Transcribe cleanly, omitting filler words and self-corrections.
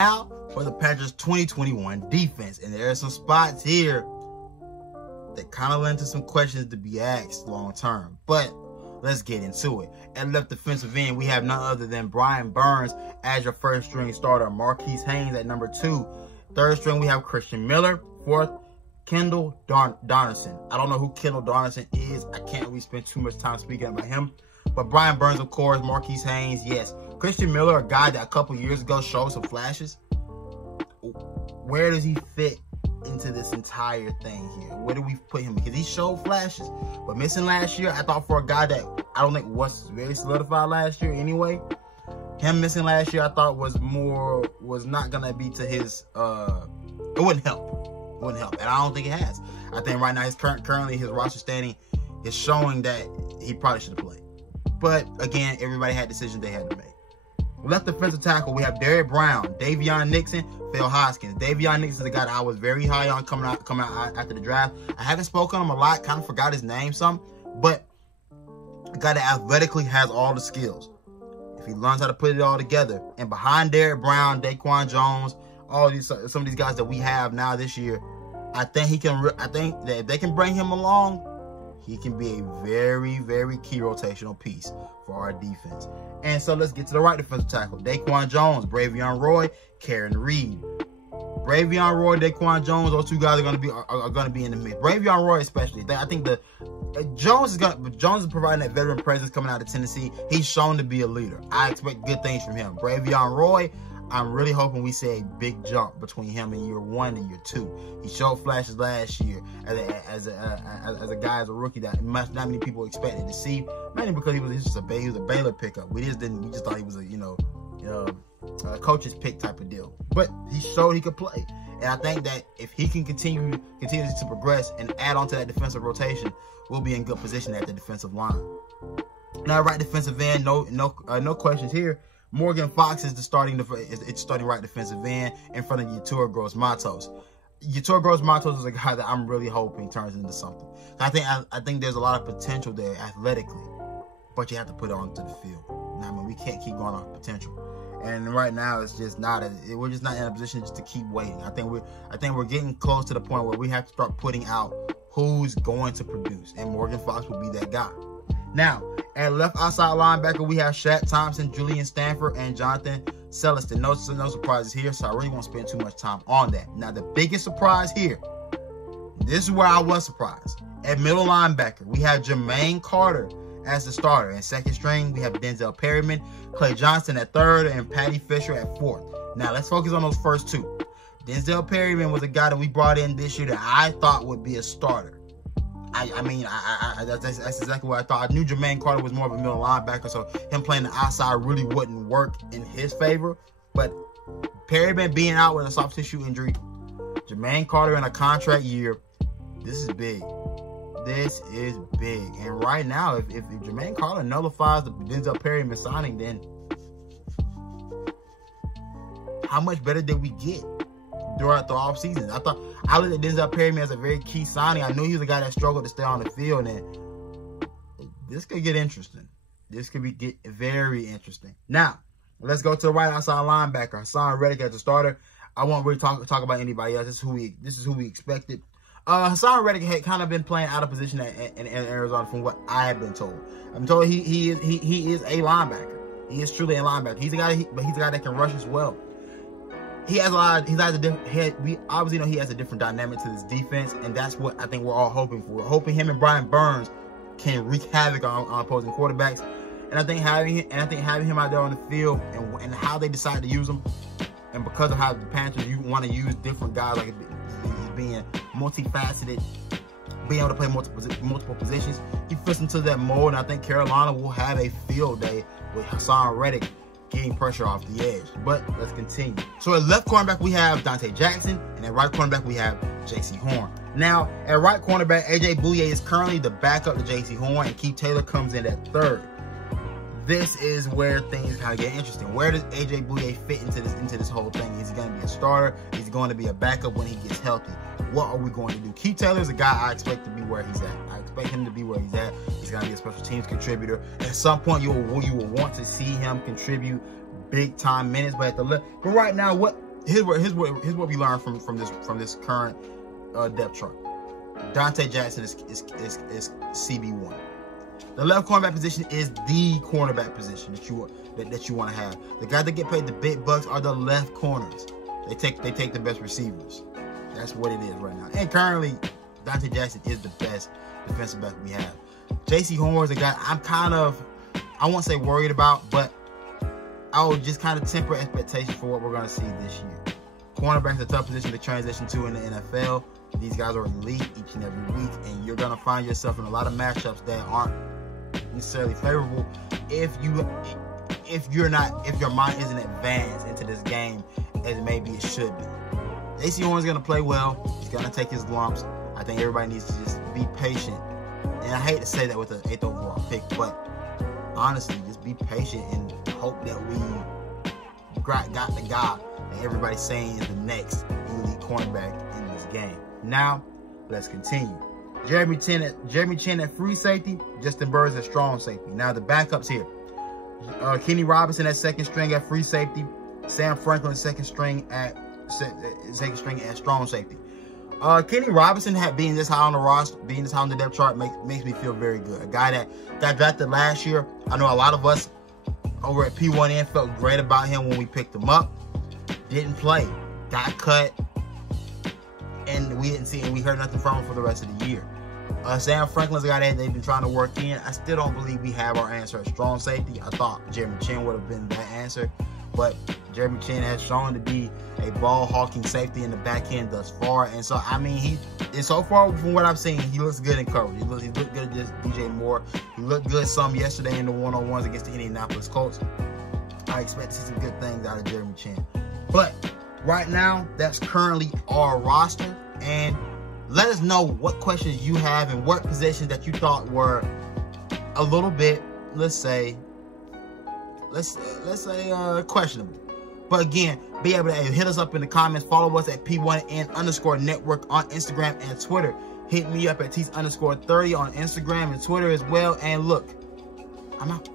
Now for the Panthers 2021 defense, and there are some spots here that kind of lend to some questions to be asked long term, but let's get into it. At left defensive end, we have none other than Brian Burns as your first string starter, Marquise Haynes at number 2. Third string, we have Christian Miller. Fourth, Kendall Donaldson. I don't know who Kendall Donaldson is. I can't really spend too much time speaking about him. But Brian Burns, of course, Marquise Haynes, yes. Christian Miller, a guy that a couple years ago showed some flashes. Where does he fit into this entire thing here? Where do we put him? Because he showed flashes. But missing last year, I thought for a guy that I don't think was very solidified last year anyway, him missing last year I thought was not going to be to his, it wouldn't help. It wouldn't help. And I don't think it has. I think right now his currently his roster standing is showing that he probably should have played. But again, everybody had decisions they had to make. Left defensive tackle, we have Derrick Brown, Davion Nixon, Phil Hoskins. Davion Nixon is a guy that I was very high on coming out after the draft. I haven't spoken on him a lot, kind of forgot his name some, but a guy that athletically has all the skills. If he learns how to put it all together. And behind Derrick Brown, Daquan Jones, some of these guys that we have now this year, I think that if they can bring him along, he can be a very, very key rotational piece for our defense. And so let's get to the right defensive tackle. Daquan Jones, Bravion Roy, Karen Reed. Bravion Roy, Daquan Jones, those two guys are going to be in the mix. Bravion Roy especially. I think Jones is providing that veteran presence coming out of Tennessee. He's shown to be a leader. I expect good things from him. Bravion Roy, I'm really hoping we see a big jump between him in year 1 and year 2. He showed flashes last year as a guy, as a rookie that not many people expected to see, mainly because he was just a Baylor pickup. We just thought he was a coach's pick type of deal. But he showed he could play, and I think that if he can continue to progress and add on to that defensive rotation, we'll be in good position at the defensive line. Now, right defensive end, no questions here. Morgan Fox is starting right defensive end in front of Yetur Gross-Matos. Yetur Gross-Matos is a guy that I'm really hoping turns into something. I think there's a lot of potential there athletically, but you have to put it onto the field. Now, I mean, we can't keep going off potential. And right now, it's just not. We're just not in a position just to keep waiting. I think we're getting close to the point where we have to start putting out who's going to produce, and Morgan Fox will be that guy. Now, at left outside linebacker, we have Shaq Thompson, Julian Stanford, and Jonathan Celestin. No surprises here, so I really won't spend too much time on that. Now, the biggest surprise here, this is where I was surprised. At middle linebacker, we have Jermaine Carter as the starter. And second string, we have Denzel Perryman, Clay Johnson at third, and Patty Fisher at fourth. Now, let's focus on those first two. Denzel Perryman was a guy that we brought in this year that I thought would be a starter. That's exactly what I thought. I knew Jermaine Carter was more of a middle linebacker, so him playing the outside really wouldn't work in his favor. But Perryman being out with a soft tissue injury, Jermaine Carter in a contract year, this is big. This is big. And right now, if Jermaine Carter nullifies the Denzel Perryman signing, then how much better did we get throughout the offseason? I looked at Denzel Perryman as a very key signing. I knew he was a guy that struggled to stay on the field, and this could get interesting. This could get very interesting. Now, let's go to the right outside linebacker, Hassan Reddick as a starter. I won't really talk about anybody else. This is who we expected. Hassan Reddick had kind of been playing out of position in Arizona from what I have been told. I'm told he is a linebacker. He is truly a linebacker. He's a guy that can rush as well. We obviously know he has a different dynamic to this defense, and that's what I think we're all hoping for. We're hoping him and Brian Burns can wreak havoc on opposing quarterbacks, and I think having him out there on the field and how they decide to use him, and because of how the Panthers want to use different guys, like he's being multifaceted, being able to play multiple positions, he fits into that mold, and I think Carolina will have a field day with Hassan Reddick getting pressure off the edge. But let's continue. So at left cornerback, we have Dante Jackson, and at right cornerback, we have J.C. Horn. Now, at right cornerback, A.J. Bouye is currently the backup to J.C. Horn, and Keith Taylor comes in at third. This is where things kind of get interesting. Where does A.J. Bouye fit into this whole thing? Is he going to be a starter? Is he going to be a backup when he gets healthy? What are we going to do? Keith Taylor is a guy I expect to be where he's at. I expect him to be where he's at. He's going to be a special teams contributor. At some point, you will want to see him contribute big time minutes. But right now, what here's what we learned from this current depth chart. Dante Jackson is CB1. The left cornerback position is the cornerback position that you want to have. The guys that get paid the big bucks are the left corners. They take the best receivers. That's what it is right now. And currently, Dante Jackson is the best defensive back we have. J.C. Horn is a guy I'm kind of, I won't say worried about, but I will just kind of temper expectations for what we're going to see this year. Cornerback's a tough position to transition to in the NFL. These guys are elite each and every week, and you're going to find yourself in a lot of matchups that aren't necessarily favorable if your mind isn't advanced into this game as maybe it should be. J.C. Horn's going to play well. He's going to take his lumps. I think everybody needs to just be patient. And I hate to say that with an 8th overall pick, but honestly, just be patient and hope that we got the guy that everybody's saying is the next elite cornerback in this game. Now, let's continue. Jeremy Chin at free safety, Justin Burris at strong safety. Now the backups here. Kenny Robinson at second string at free safety. Sam Franklin second string at strong safety. Kenny Robinson being this high on the roster, being this high on the depth chart makes me feel very good. A guy that got drafted last year. I know a lot of us over at P1N felt great about him when we picked him up. Didn't play, got cut, and we didn't see and we heard nothing from him for the rest of the year. Sam Franklin's a guy that they've been trying to work in. I still don't believe we have our answer at strong safety. I thought Jeremy Chin would have been that answer, but Jeremy Chin has shown to be a ball-hawking safety in the back end thus far. And so, I mean, so far from what I've seen, he looks good in coverage. He looked good against DJ Moore. He looked good some yesterday in the one-on-ones against the Indianapolis Colts. I expect to see some good things out of Jeremy Chin. But right now, that's currently our roster. And let us know what questions you have and what positions that you thought were a little bit, let's say questionable. But again, be able to hit us up in the comments. Follow us at P1N_network on Instagram and Twitter. Hit me up at Tees_30 on Instagram and Twitter as well. And look, I'm out.